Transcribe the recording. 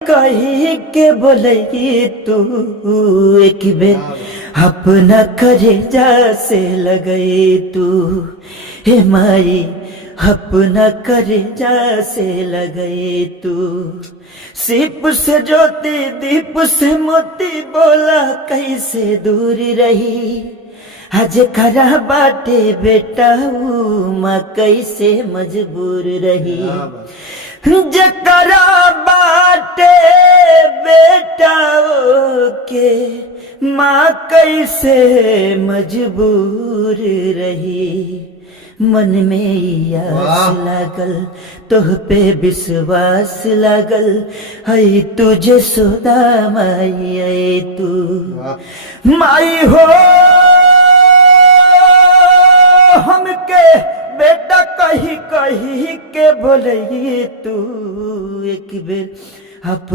कही के बोलई तू एक बेर अपना करेजा से लगई तू, हे माई अपना करेजा से लगई तू। सिप से ज्योति दीप से मोती बोला कैसे दूर रही, आज खरा बाटे बेटा माँ कैसे मजबूर रही। जकरा बाटे बेटा के माँ कैसे मजबूर रही। मन में आस लागल तोह पे विश्वास लागल, है तुझे सोदा माई है तू माई हो। हमके बेटा कही कही के बोलई तू एक बेर